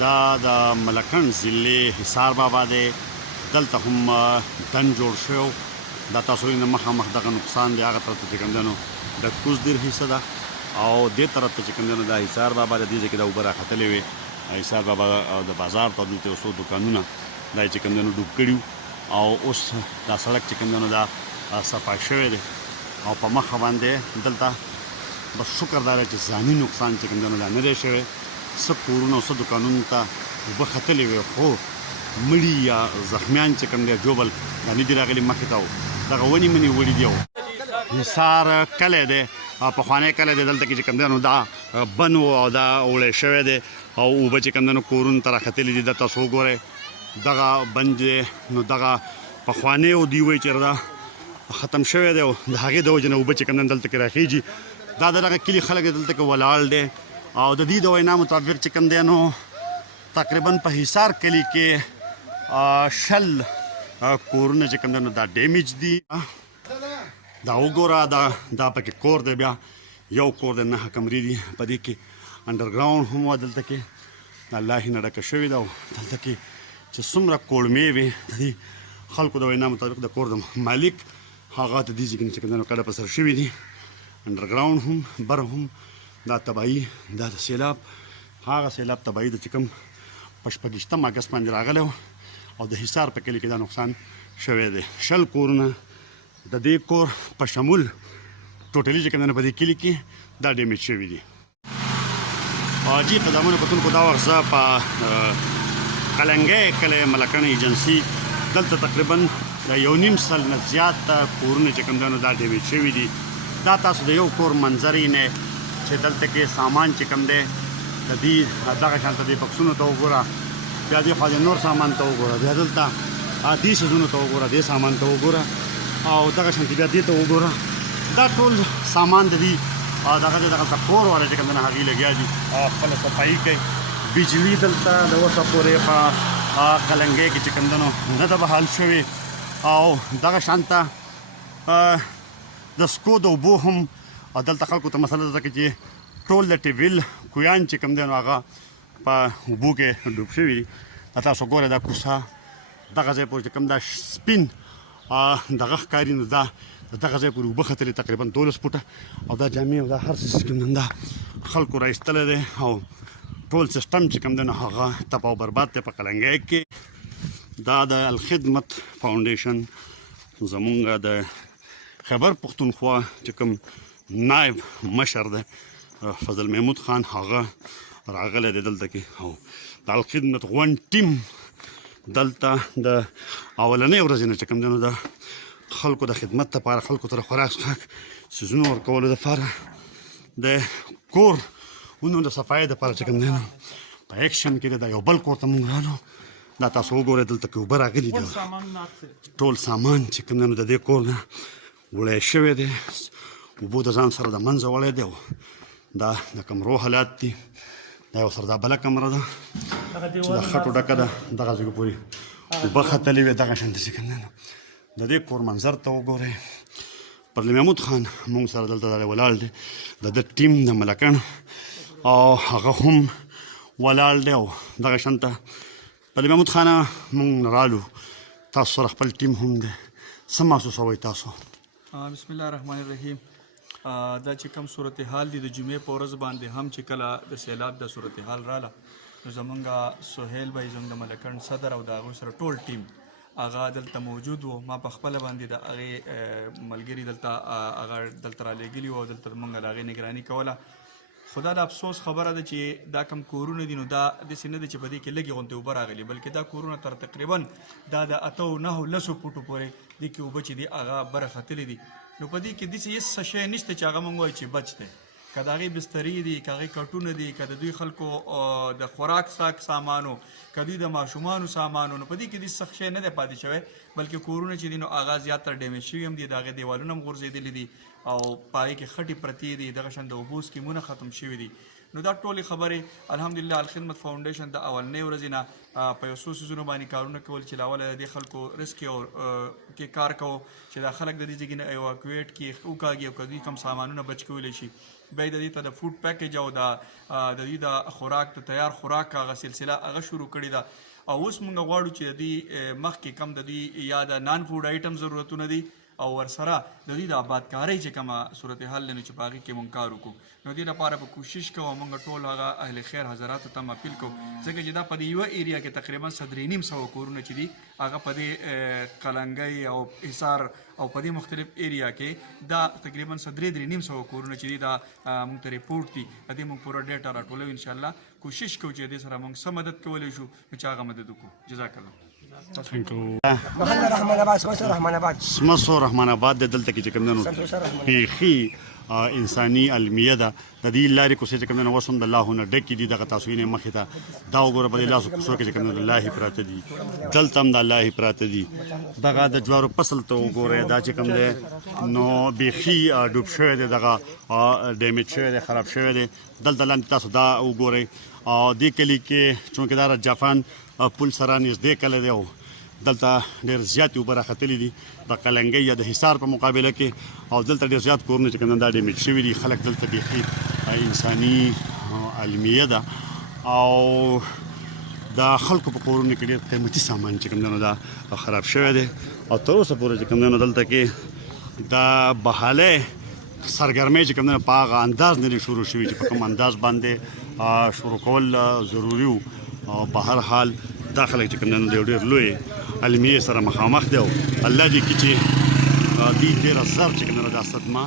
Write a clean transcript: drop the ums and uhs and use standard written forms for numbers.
دا د ملکنډ ضلعې حصار بابا دی. دلته هم دن جوړ شوی. دا تاسو وینئ مخامخ دغه نقصان دی. هغه طرف ته چې کوم دی نو د کوز دیر حصه ده او دې طرف ته چې کوم دی نو دا حصار بابا دی. دې ځای کې دا اوبه راختلې وې. حصار بابا د بازار ته دلته یو څو دوکانونه دا یې چې کوم دی نو ډوب کړي او اوس دا سړک چې کوم دی نو دا صفا شوی دی او په مخه باندې دلته بس شکر دا دی چې ځاني نقصان چې کوم دی نو دا نه دی شوی. څه کورونه او څه دوکانونو ته اوبه ختلې وې خو مړي یا زخمیان چې کوم دی جوبل دا نه دي راغلي مخې ته دغه ونې منې وړي دي. حصار کلی دی پخوانی کلی دی. دلته کې چې کوم دی نو دا بن و او دا اوړی شوی دی او اوبه چې کوم دی نو کورونو ته راختلي دي. دا تاسو وګورئ دغه بند دی نو دغه پخوانی او دوی وایي چې دا ختم شوی دی او د هغې د وجې نه اوبه چې کوم دی دلته کې راخیږي. دا د دغه کلي خلک دلته کې ولاړ دی او د دې د وینا مطابق چې کوم دی نو تقریبا په حصار کلي کې 60 کورونه چې کوم دی نو دا ډیمیج دي. دا وګوره دا پکې کور دی. بیا یو کور دی 9 کمرې دي. په دې کې انډرګراونډ هم وه. دلته کې د الله نه ډکه شوې ده او دلته کې چې څومره کوړمې وې د دې خلکو د وینا مطابق د کور د مالک هغه ته دې ځای کې چې کوم دی نو کډه په سر شوي دي. انډرګراونډ هم بر هم دا تباهي دا د سیلاب هغه سیلاب تباهي د چې کوم په 26 اګست باندې راغلی و او د حصار په کلي کې دا نقصان شوی دی. 60 کورونه د دې کور په شمول ټوټلي چې کوم دی په دې کلي کې دا ډیمیج شوي دي. جی قدمونو کتونکو دا وخت زه په قلنګی کلی ملکنډ ایجنسي دلته تقریبا د 1.5 سل نه زیات کورونه چې کوم دی نو دا ډیمیج شوي دي. دا تاسو د یو کور منظرې نه چې دلته کې سامان چې کوم دی د دې دغه شانته دې بکسونو ته وګوره. بیا دې خوا د نور سامان ته وګوره. بیا دلته دې څیزونو ته وګوره. دې سامان ته وګوره او دغه شانتې بیا دې ته وګوره. دا ټول سامان د دې دغه کور والا چې کوم دی هغې لګیا دي خپله صفایي کوي. بجلي دلته د اوسه پورې په قلنګۍ کې چې کوم دی نو نه ده بحال شوې او دغه شانته د سکو د اوبو هم دلته خلکو ته مسله ده چې ټول د ټیویل کویان چې کوم دی نو هغه په اوبو کې ډوب شوي دي. تاسو ګورئ دا کوڅه دغه ځای پورې چې کوم دا سپین دغه ښکاري نو دا دغه ځای پورې اوبه ختلې تقریبا 12 فوټه او دا جامې او دا هر څه چې کوم دی دا خلکو رایستلی دی او ټول سیسټم چې کوم دی نو هغه تباه او برباد دی په قلنګۍ کې. دا د الخدمت فاونډیشن زمونږ د خیبر پښتونخوا چې کوم نایب مشر دی فضل محمود خان هغه راغلی دی دلته کې او د الخدمت غونډ ټیم دلته د اولنۍ ورځې نه چې کوم دی نو د خلکو د خدمت لپاره خلکو ته د خوراک څښاک څیزونو ورکولو دپاره د کورونو د صفایۍ دپاره چې کوم دی نو په ایکشن کې دی. دا یو بل کور ته مونږ رالو. دا تاسو وګورئ دلته کې اوبه راغلي دي. ټول سامان چې کوم دی نو د دې کور نه وړی شوی دی. اوبو د ځان سره د منځه وړی دی او دا د کمرو حالات دي. دا یو سره دا بله کمره ده چې د خټو ډکه ده. دغه ځایګه پورې اوبه ختلې وې. دغه شانته چې کوم دی نو د دې کور منظر ته وګورئ. فضل محمود خان مونږ سره دلته ولاړ دی. د ده ټیم د ملکنډ او هغه هم ولاړ دی او دغه شانته فضل محمود خانه مونږ رالو. تاسو سره خپل ټیم هم دی. څه محسوسوئ تاسو؟ بسم الله الرحمن الرحیم. دا چې کوم صورتحال دی د جمعې په ورځ باندې هم چې کله د سیلاب د صورتحال راله نو زمونږ سهیل بھائی زموږ د ملکنډ صدر او د هغوی سره ټول ټیم هغه دلته موجود و. ما په خپله باندې د هغې ملګري دلته هغه دلته رالیږلي وو او دلته مونږ د هغې نګراني کوله. خو دا د افسوس خبره ده چې دا کم کورونه دي نو دا داسې نه ده چې په دې کې لږې غوندې اوبه راغلي بلکې دا کورونه تر تقریبا دا د 8-9 فوټو پورې دې کې اوبه چې دي هغه بره ختلي دي. نو په دې کې داسې هېڅ شی نشته چې هغه مونږ وایو چې بچ دی. که د هغې بسترې دي، که هغې کټونه دي، که د دوی خلکو د خوراک څښاک سامانو، که دوی د ماشومانو سامانو، نو په دې کې داسې سخت شی نه دی پاتې شوی بلکې کورونه چې دي نو هغه زیاتره ډیمیج شوي هم دي. د هغې دیوالونه هم غورځېدلي دي او په هغې کې خټې پرتې دي. دغه شان د اوبو سکیمونه ختم شوي دي. نو دا ټولې خبرې الحمدلله الخدمت فاونډیشن د اولنۍ ورځې نه په یو څو څیزونو باندې کارونه کول چې له اوله د دې خلکو ریسکیو کې کار کوو چې دا خلک د دې ځای نه ایواکویټ کړي وکاږي او که دوی کوم سامانونه بچ کولی شي بیا د دې ته د فوډ پیکیج او د دې د خوراک د تیار خوراک هغه سلسله هغه شروع کړې ده او اوس موږ غواړو چې د دې مخکې کم د دې یا د نان فوډ آیټم ضرورتونه دي او ورسره د دې د آبادکارۍ چې کومه صورتحال دی نو چې په هغې کې مونږ کار وکړو نو دې لپاره به کوشش کوو مونږ ټول هغه اهل خیر حضراتو ته اپیل کوو ځکه چې دا په دې یوه ایریا کې تقریبا 350 کورونه چې دي هغه په دې قلنګۍ او حصار او په دې مختلف ایریا کې دا تقریبا 350 کورونه چې دي دا مونږ ته ریپورټ دي د دې مونږ پوره ډیټا راټولو انشاءالله کوشش کوو چې دې سره مونږ څه مدد کولی شو نو چې هغه مدد وکړو جزاک الله محل رحمان آباد سمسو رحمان آباد سمسو رحمان آباد د دلته کې چې کوم دنو بیخي انساني علمیه ده د دې لارې کوڅې چې کوم دنو وسم د الله نه ډکې دي دغه تاسو یې مخې ته دا وګوره په دې لاسو کوڅو کې چې کوم دنو الله پراته دي دلته هم د الله پراته دي دغه د جوارو فصل ته وګوره دا چې کوم دی نو بیخي ډوب شوی دی دغه ډیمیج شوی دی خراب شوی دی دلته لاندې تاسو دا وګورئ دې کلي کې چونکې دا جاپان پل سره نږدې کلی دی او دلته ډېر زیاتې اوبه راختلي دي د قلنګۍ یا د حصار په مقابله کې او دلته ډېر زیات کورونه چې کوم دا ډیمیج شوي دي خلک دلته بیخي انساني علمیه ده او د خلکو په کورونو کې ډېر قیمتي سامان چې کوم دا خراب شوی دی او تر اوسه پورې چې کوم دلته کې دا بهاله سرګرمۍ چې کوم په هغه انداز نه شروع شوي چې په کوم انداز باندې شروع کول ضروري وو او په هر حال دا خلک چې کوم دی ډېر لوی علمیې سره مخامخ دی او الله دې کړي چې دې ډېره زر چې کوم دا صدمه